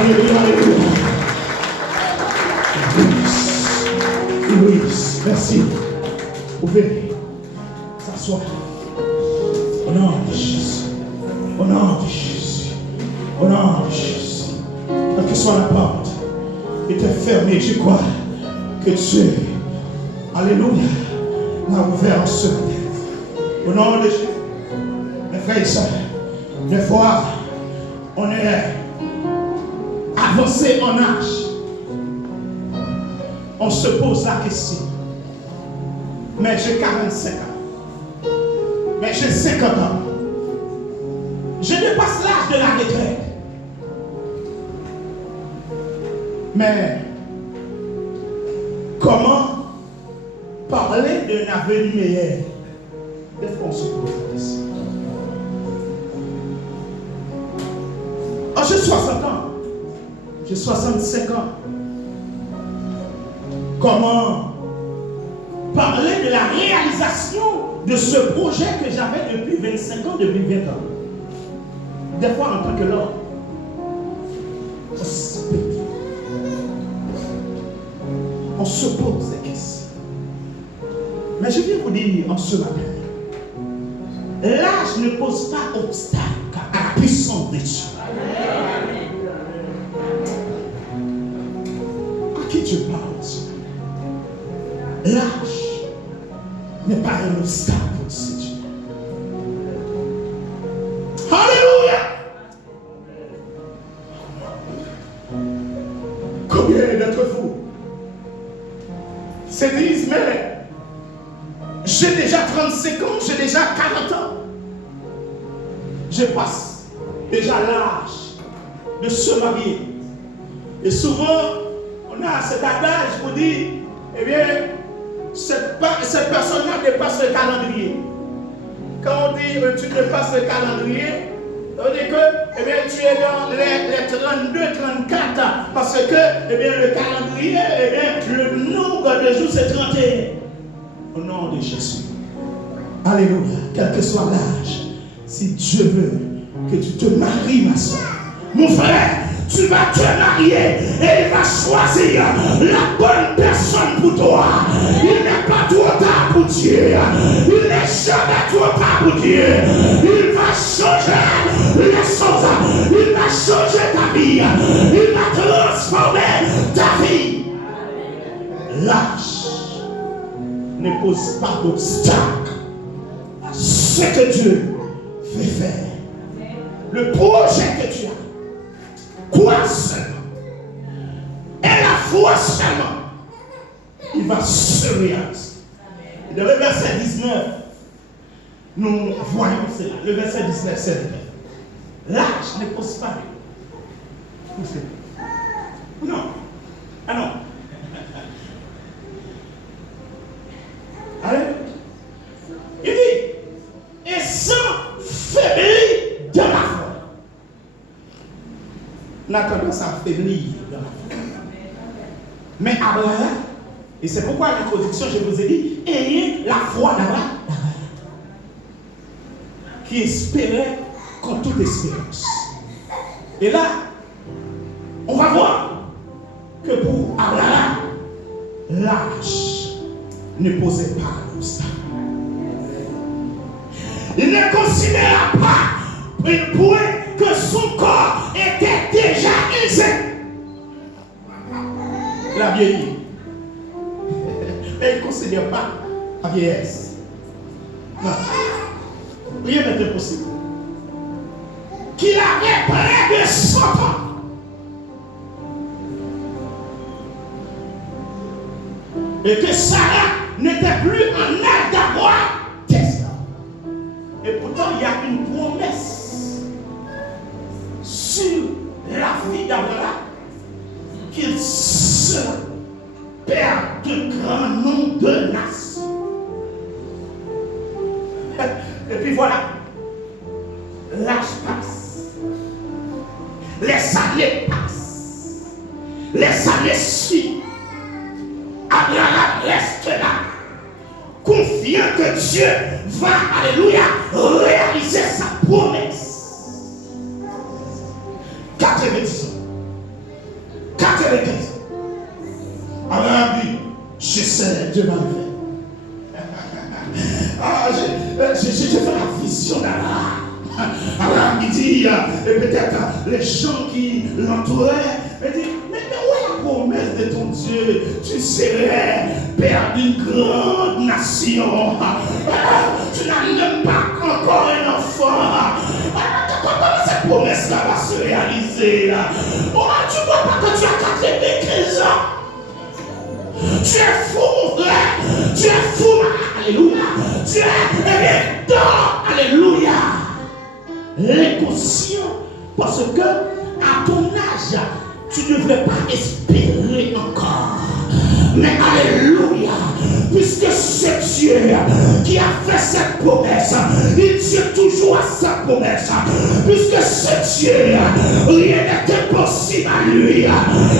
Alléluia, alléluia. Oui, merci. Vous pouvez s'asseoir. Au nom de Jésus. Au nom de Jésus. Au nom de Jésus. Quelle que soit la porte était fermée, je crois que Dieu, alléluia, l'a ouvert en ce matin. Au nom de Jésus. Mes frères et sœurs, des fois, on est avancé en âge. On se pose la question. Mais j'ai 45 ans. Mais j'ai 50 ans. Je dépasse l'âge de la retraite. Mais comment parler d'un avenir meilleur? Des fois on se pose la question. Oh, j'ai 60 ans. J'ai 65 ans. Comment parler de la réalisation de ce projet que j'avais depuis 25 ans, depuis 20 ans? Des fois, en tant que l'homme, on se pose des questions. Mais je viens vous dire en ce matin, l'âge ne pose pas obstacle à la puissance de Dieu. À qui Dieu parle? L'âge n'est pas un obstacle pour Dieu. Alléluia! Combien d'entre vous se disent, mais j'ai déjà 35 ans, j'ai déjà 40 ans. Je passe déjà l'âge de se marier. Et souvent, on a cet adage pour dire, eh bien, cette personne-là dépasse le calendrier. Quand on dit tu dépasses le calendrier, on dit que eh bien, tu es dans les 32-34 ans. Parce que eh bien, le calendrier, eh bien, le nombre de jours, c'est 31. Au nom de Jésus. Alléluia. Quel que soit l'âge, si Dieu veut que tu te maries, ma soeur, mon frère, tu vas te marier et il va choisir la bonne personne pour toi. Il n'est pas trop tard pour Dieu. Il n'est jamais trop tard pour Dieu. Il va changer les choses. Il va changer ta vie. Il va transformer ta vie. L'âge ne pose pas d'obstacle à ce que Dieu veut faire. Le projet que tu as. Quoi seulement? Et la foi seulement. Il va se réaliser. Dans le verset 19, nous voyons cela. Le verset 19, c'est vrai. L'âge ne pose pas. Non. Ah non. Allez. Il dit, et sans faiblir de la foi. On a tendance à faiblir dans la foi. Mais Abraham, et c'est pourquoi l'introduction, je vous ai dit, ayez la foi d'Abraham, qui espérait contre toute espérance. Et là, on va voir que pour Abraham, l'âge ne posait pas d'obstacle. Il ne considéra pas une point que son corps était déjà usé. La vieillie. Et il ne considère pas la vieillesse. Non. Rien n'était possible. Qu'il avait près de 100 ans. Et que Sarah n'était plus en âge d'avoir des enfants. Et pourtant, il y a une promesse sur la vie d'Abraham qu'il sera père de grand nombre de nations. Et puis voilà, l'âge passe, les années passent, les années suivent. Abraham reste là, confiant que Dieu va, alléluia, réaliser sa promesse. 90 ans. éclater l'église. Alors, dit, je sais, Dieu va le faire. J'ai fait la vision d'Abraham. Abraham il dit, et peut-être les gens qui l'entouraient, il dit, mais où est la promesse de ton Dieu? Tu serais père d'une grande nation. Tu n'as même pas encore un enfant. Comment cette promesse-là va se réaliser? Tu ne vois pas que tu as 95 ans? Tu es fou, mon frère. Tu es fou, alléluia. Tu es dans, alléluia, l'inconscient. Parce que à ton âge, tu ne devrais pas espérer encore. Mais alléluia, puisque c'est Dieu qui a fait cette promesse, il tient toujours à sa promesse. Puisque c'est Dieu, rien n'est impossible à lui.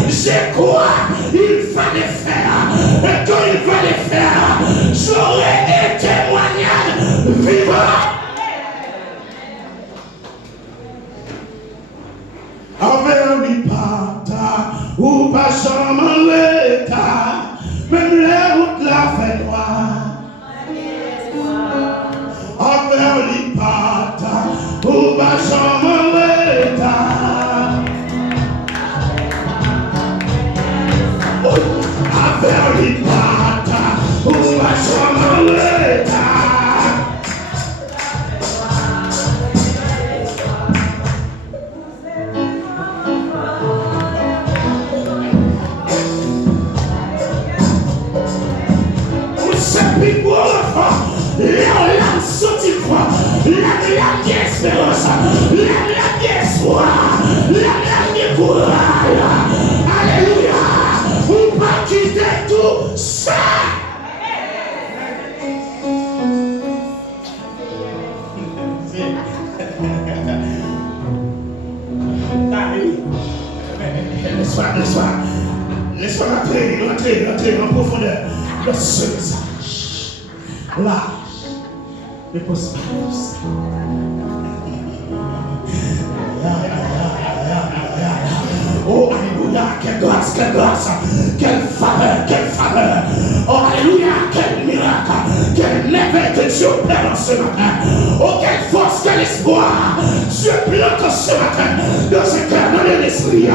Je crois, il va les faire. Et quand il va les faire, j'aurai des témoignages vivants. Avec lui pata, ou pas jamais l'état, même les routes la fait noire. Avec lui pata, ou pas jamais l'état. Avec lui pata, ou pas jamais l'état. La d'espérance, la d'espoir, la courage. Alléluia. On va quitter tout ça. Laisse-moi entrer en profondeur. Le seul message. Là. Ne pose pas tout ça. Oh, alléluia, quelle grâce, quelle faveur. Oh, alléluia, quel miracle, quel merveille que Dieu opère en ce matin. Oh, quelle force, quel espoir. Dieu plante ce matin dans ce cœur, dans l'esprit.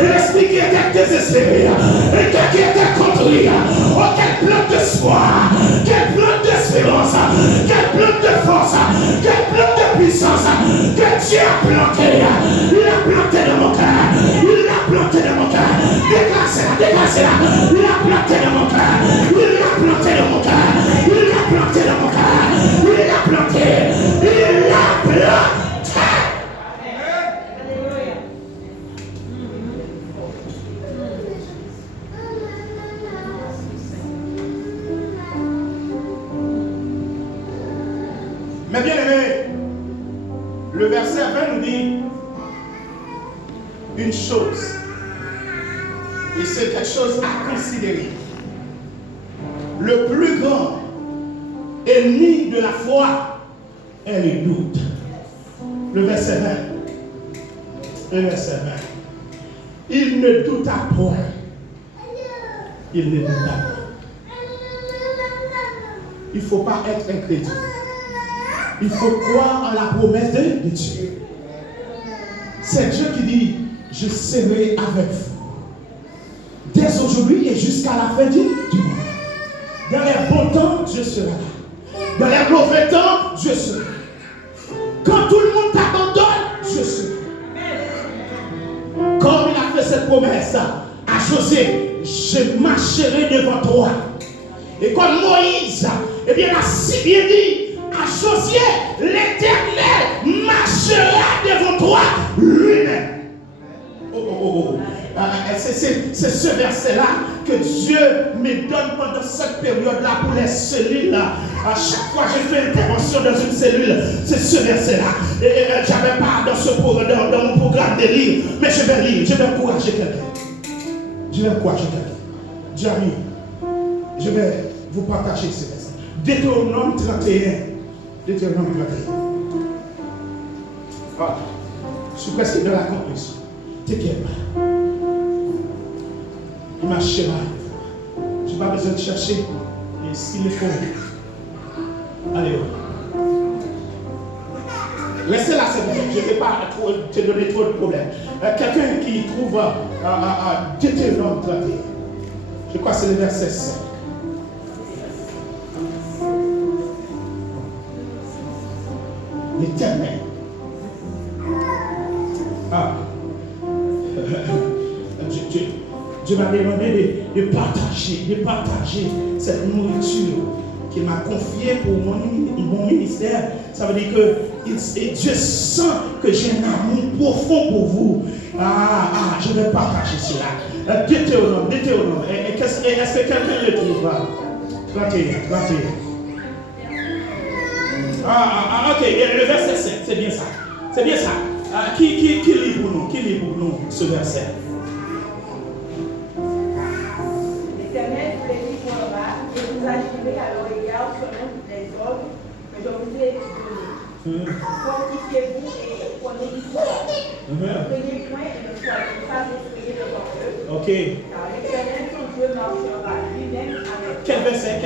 Et l'esprit qui était désespéré, et qui était contre lui. Oh, quelle plante d'espoir, quelle plante d'espérance, quelle plante de force, quelle plante de puissance que Dieu a planté. Il a planté dans mon cœur. Il a planté dans mon cœur. Déclassez-la. Il a planté dans mon cœur. Il a planté dans mon cœur. Il a planté dans mon cœur. Il a planté. Il a planté. Mais bien aimé, le verset 20 nous dit une chose, et c'est quelque chose à considérer. Le plus grand ennemi de la foi est le doute. Le verset 20. Le verset 20. Il ne douta point. Il ne douta point. Il ne faut pas être incrédule. Il faut croire en la promesse de Dieu. C'est Dieu qui dit, je serai avec vous. Dès aujourd'hui et jusqu'à la fin du monde. Dans les bons temps, Dieu sera là. Dans les mauvais temps, Dieu sera là. Quand tout le monde t'abandonne, Dieu sera là. Comme il a fait cette promesse à José, je marcherai devant toi. Et comme Moïse, eh bien, a si bien dit à Josué, l'Éternel marchera devant toi lui-même. C'est ce verset-là que Dieu me donne pendant cette période-là pour les cellules. À chaque fois que j'ai fait intervention dans une cellule, c'est ce verset-là. Et j'avais pas dans mon programme de lire, mais je vais lire, je vais encourager quelqu'un. Dieu ami, je vais vous partager ce verset. Deutéronome 31. Voilà. Je suis presque dans la conclusion. T'inquiète pas. Il marchera. Je n'ai pas besoin de chercher. Et s'il est faux, allez. Laissez-la, c'est bon. Je ne vais pas te donner trop de problèmes. Quelqu'un qui trouve Deutéronome 31. Je crois que c'est le verset 5. L'Éternel. Dieu m'a demandé de partager cette nourriture qu'il m'a confiée pour mon ministère. Ça veut dire que Dieu sent que j'ai un amour profond pour vous. Je vais partager cela. Deutéronome. Est-ce que quelqu'un le trouve? 31. Ok, le verset 7, c'est bien ça. Qui lit pour nous ce verset? L'Éternel vous les livrera et vous agirez à leur égard selon les ordres que je vous ai donnés. Fortifiez-vous et prenez du courage. Ne craignez point et ne soyez pas effrayés devant eux. Ok. Car l'Éternel ton Dieu marchera lui-même avec vous. Quel verset?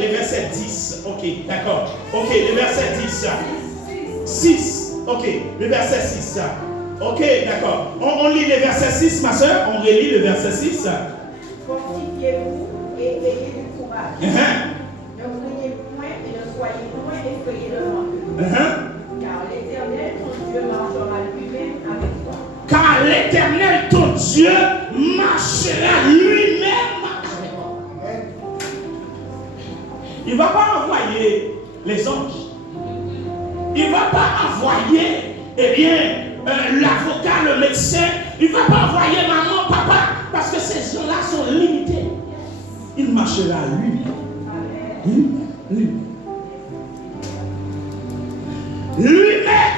Le verset 10. Ok, d'accord. Ok, le verset 10. 6. Ok, le verset 6. Ok, d'accord. On lit le verset 6, ma soeur. On relit le verset 6. Fortifiez-vous et ayez du courage. Ne craignez point et ne soyez point effrayés devant eux. Car l'Éternel ton Dieu marchera lui-même avec toi. Car l'Éternel ton Dieu marchera lui-même avec toi. Il ne va pas envoyer les anges. Il ne va pas envoyer, l'avocat, le médecin. Il ne va pas envoyer maman, papa, parce que ces gens-là sont limités. Il marchera lui-même. Lui-même.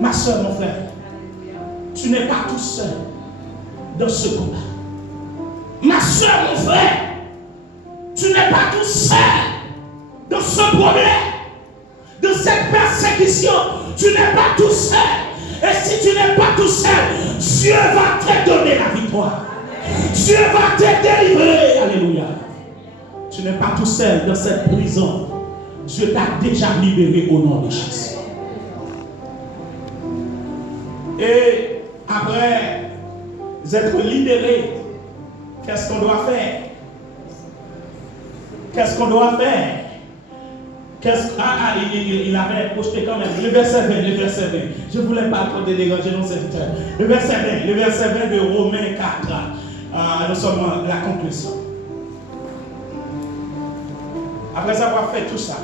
Ma soeur, mon frère, tu n'es pas tout seul dans ce combat. Ma soeur, mon frère, tu n'es pas tout seul dans ce problème, de cette persécution. Tu n'es pas tout seul. Et si tu n'es pas tout seul, Dieu va te donner la victoire. Dieu va te délivrer. Alléluia. Tu n'es pas tout seul dans cette prison. Dieu t'a déjà libéré au nom de Jésus. Et après être libéré, qu'est-ce qu'on doit faire? Qu'est-ce qu'on doit faire? Il avait projeté quand même. Le verset 20. Je ne voulais pas trop déranger nos serviteurs. Le verset 20 de Romains 4. Nous sommes à la conclusion. Après avoir fait tout ça,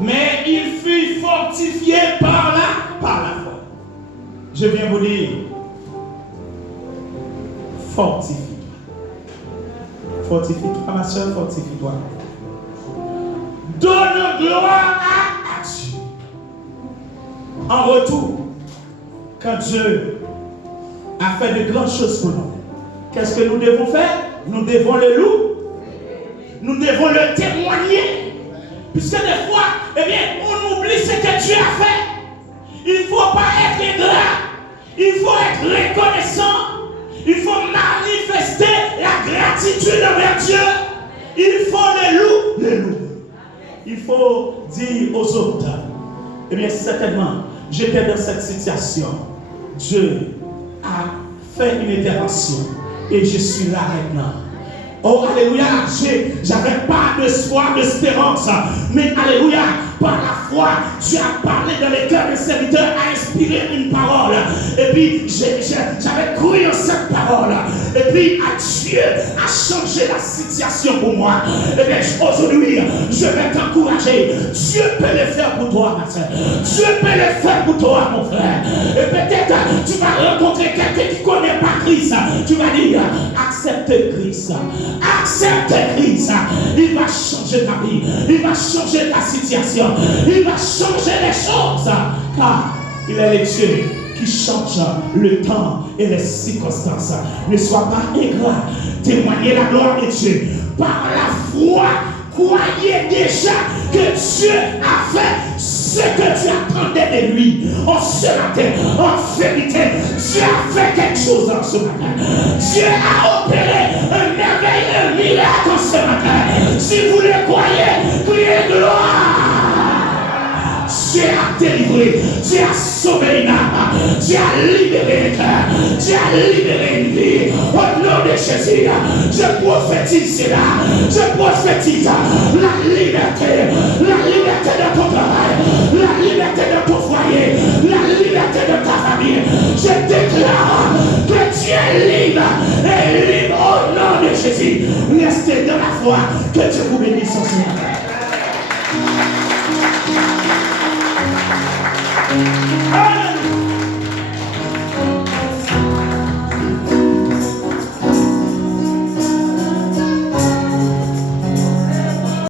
mais il fut fortifié par la foi. Je viens vous dire, fortifie-toi, ma soeur, fortifie-toi. Donne gloire à Dieu. En retour, quand Dieu a fait de grandes choses pour nous, qu'est-ce que nous devons faire? Nous devons le louer. Nous devons le témoigner. Puisque des fois, on oublie ce que Dieu a fait. Il ne faut pas être ingrat. Il faut être reconnaissant. Il faut manifester la gratitude envers Dieu. Il faut le louer. Il faut dire aux autres, certainement, j'étais dans cette situation. Dieu a fait une intervention et je suis là maintenant. Oh, alléluia, j'avais pas d'espoir, d'espérance, mais alléluia, par la foi, Dieu a parlé dans les cœurs des serviteurs, a inspiré une parole, et puis j'avais cru en cette parole, et puis Dieu a changé la situation pour moi. Et bien aujourd'hui, je vais t'encourager. Dieu peut le faire pour toi, ma soeur. Dieu peut le faire pour toi, mon frère. Et peut-être tu vas rencontrer quelqu'un qui ne connaît pas Christ. Tu vas dire, accepte Christ. Accepte Christ. Il va changer ta vie. Il va changer ta situation. Il va changer les choses. Car il est le Dieu qui change le temps et les circonstances. Ne sois pas ingrat. Témoignez la gloire de Dieu. par la foi, croyez déjà que Dieu a fait ce que tu attendais de lui. En ce matin, en vérité, Dieu a fait quelque chose en ce matin. Dieu a opéré un merveille, un miracle en ce matin. Si vous le croyez, criez gloire. Dieu a délivré, Dieu a sauvé une âme, Dieu a libéré un cœur, Dieu a libéré une vie. Au nom de Jésus, je prophétise cela, je prophétise la liberté de ton travail, la liberté de ton foyer, la liberté de ta famille. Je déclare que Dieu est libre et libre au nom de Jésus. Restez dans la foi, que Dieu vous bénisse en ce matin. Hallelujah.